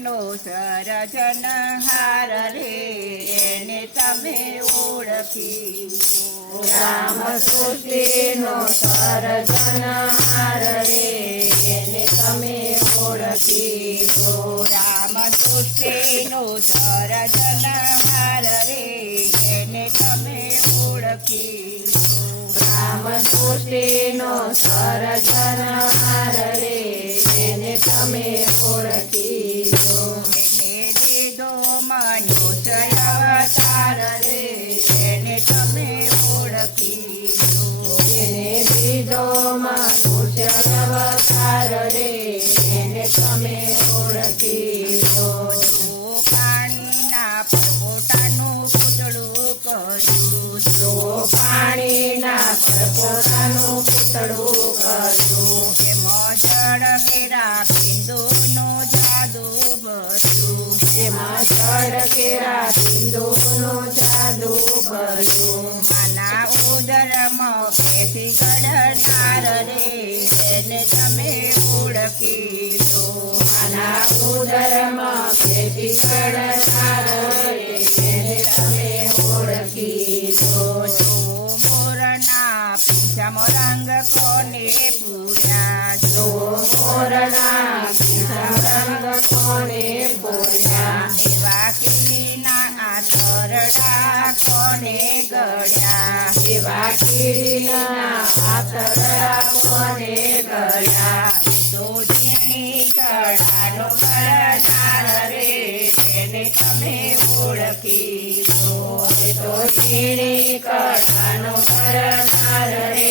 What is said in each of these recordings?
નો સર્જનહાર રે એને તમે ઓળખી રામ સૃષ્ટિનો સર્જનહાર રે એને તમે ઓળખી રામ સૃષ્ટિનો સર્જનહાર રે એને તમે ઓળખી રામ સૃષ્ટિનો સર્જનહાર રે એને તમે ઓળખી એને દીધો મનુષ્ય અવતાર રે એને તમે ઓળખી એને દીધો મનુષ્ય અવતાર રે એને તમે ઓળખી પાણીના પરપોટાનું પૂતળું કર્યું પાણીના પરપોટાનું પૂતળું કર્યું એમાં જળ કેરા બિંદુનું જાદુ ભર્યું એમાં જળ કેરા બિંદુનું જાદુ ભર્યું માના ઉદરમાં બેસી ગળનાર રે એને તમે ઓળખી લો માના ઉદરમાં બેસી ગળનાર રે એને તમે ઓળખી મોરના પીંછામ રંગ કોને પૂર્યા મોરના રંગ કોને બોલ્યા એવા કીડીના આતરડા કોને ગળ્યા એવા કીડીના આતરડા કોને ગળ્યા તો જેની કળાનો કરનાર રે એને તમે ઓળખી લો તો ઝીણી કળાનો કરનાર રે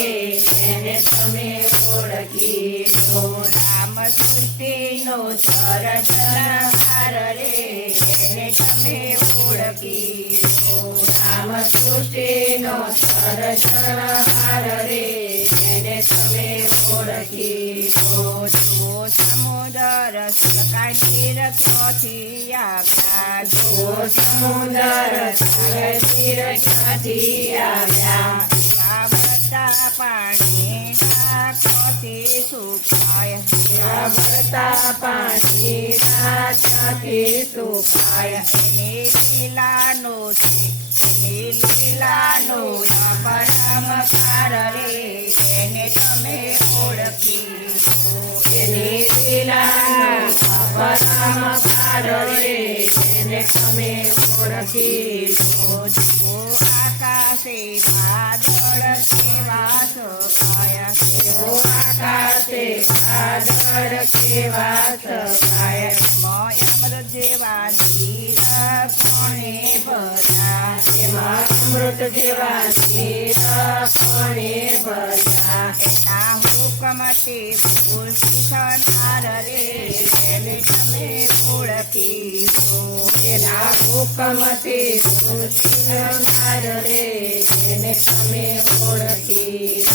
એને તમે ઓળખી રામ સૃષ્ટિનો સર્જનહાર રે એને તમે ઓળખી રામ સૃષ્ટિનો સર્જનહાર રે એને તમે ઓળખી સમુદર સકાની રખ્યોથી આવ્યા સમુદર સાગર ક્યાંથી આવ્યા વાવતા પાણીના કોથી સુકાય ભરતા પાણીના ક્યાંથી સુકાય એની લીલાનો પરમકાર રે એને તમે ઓળખી એની લીલાનો પરમકાર રે એને તમે ઓળખી આકાશે વાદળ કેવા સકાયા આકાશે વાદળ કેવા સકાય અમૃત જેવા નીર કોણે ભર્યા એમાં અમૃત જેવા નીર કોણે ભર્યા એના હુકમથી ભૂષિતનાર રે એને તમે ઓળખી એના હુકમથી ભૂષિતનાર રે એને તમે ઓળખી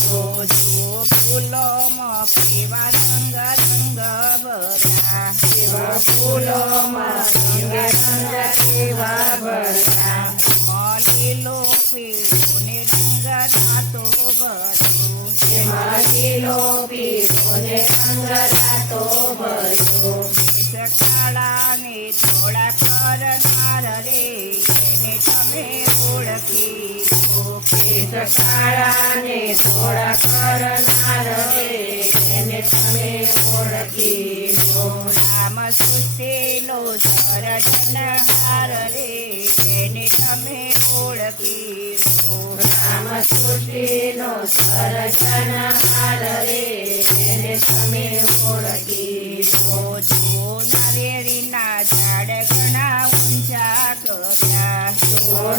ફૂલોમાં કેવા રંગ ભર્યા એવા ફૂલોમાં રંગ કેવા ભર્યા લીલો પીળો ને રંગ રાતો ભર્યો એમાં લીલો પીળો ને રંગ રાતો ભર્યો કાળા ને ધોળા કરનાર રે એને તમે ઓળખી કાળા ને ધોળા કરનાર રે એને તમે ઓળખી રામ સૃષ્ટિનો સર્જનહાર રે એને તમે ઓળખી રામ સૃષ્ટિનો સર્જનહાર રે એને તમે ઓળખી નારિયેળીના ઝાડ ઘણા ઊંચા કર્યા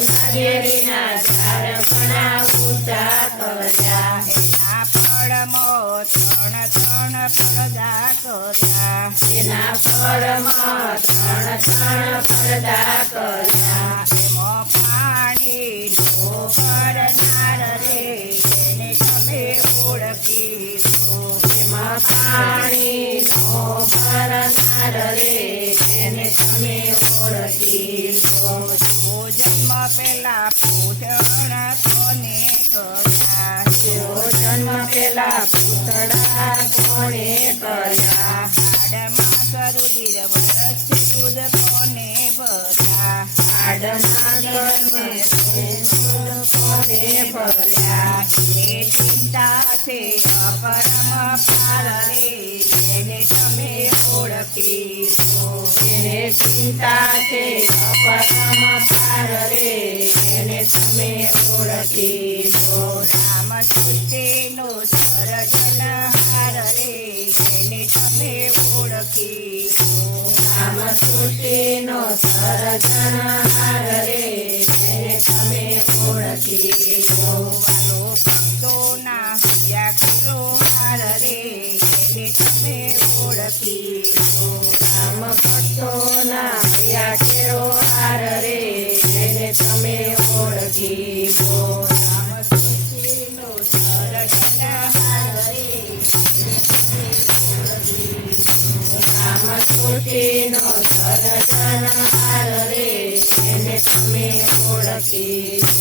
નારિયેળીના ઝાડ ઘણા ઊંચા કર્યા એના ફળમાં ત્રણ પડદા કર્યા એના ફળમાં ત્રણ પડદા કર્યા એમાં પાણીનો ભરનાર રે એને તમે ઓળખી એમાં પાણીનો ભરનાર રે એને તમે ઓળખી જન્મ પેલા પૂજણ કોને કર્યા જન્મ પેલા પૂતળા કોણે કર્યા આડમાં રુધિર વરસથી દૂધ કોને ભર્યા આડના કર્મે દૂધ કોને ભર્યા એ ચિંતા છે અપરમ પાર રે એને તમે ઓળખી એને ચિંતા છે અપરમ પાર રે એને તમે ઓળખી રામ સૃષ્ટિનો સર્જનહાર રે એને તમે ઓળખી રામ સૃષ્ટિનો સર્જનહાર રે એને તમે ઓળખી વાલો ભક્તોના હૈયા કેરો હાર રે એને તમે ઓળખી રામ ભક્તોના હૈયા કેરો હાર રે એને તમે ઓળખી રામ સૃષ્ટિનો સર્જનહાર રે રામ સૃષ્ટિનો સર્જનહાર રે એને તમે ઓળખી